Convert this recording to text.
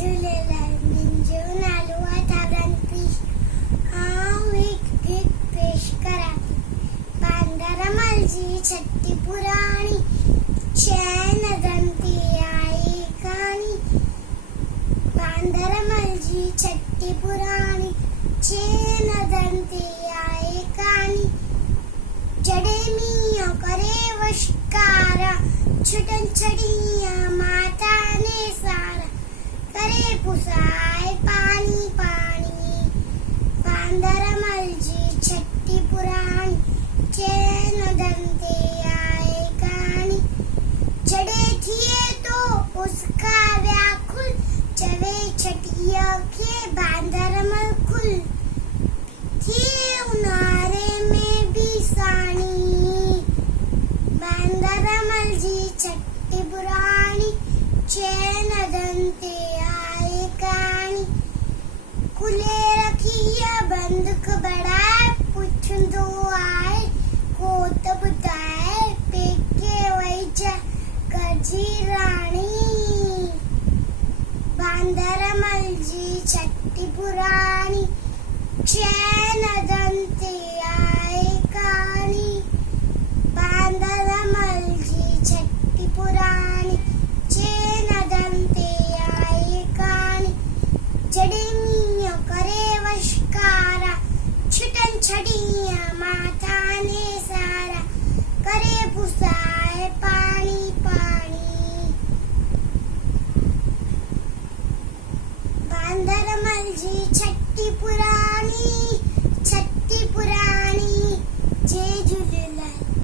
झूलेलाल मुंहिंजो नालो आहे तावरानी पीश। आऊं हिकु गीत पेश करां थी। बांदरमल जी छठी पुराणी चैन दंती आई कहानी। बांदरमल जी छठी पुराणी चैन दंती आई कहानी। जड़े मींहुं करे वशकारा छुटन छड़िया माता ने सारा करे पुसाए पानी पानी। बांदरमल जी छठी पुराणी चैन दंते आए कहानी। जड़े थिए तो उसका व्याकुल चवे छठिया के बांदरमल खुल थिए उनारे में भी सानी। बांदरमल जी छठी पुराणी चैन दंते आए कहानी। कुले रखिया बंदूक बढ़ाए पुछंदो आए कोत बुताए पेके वही जा गजी रानी। बांदरमल जी छठी पुराणी चैन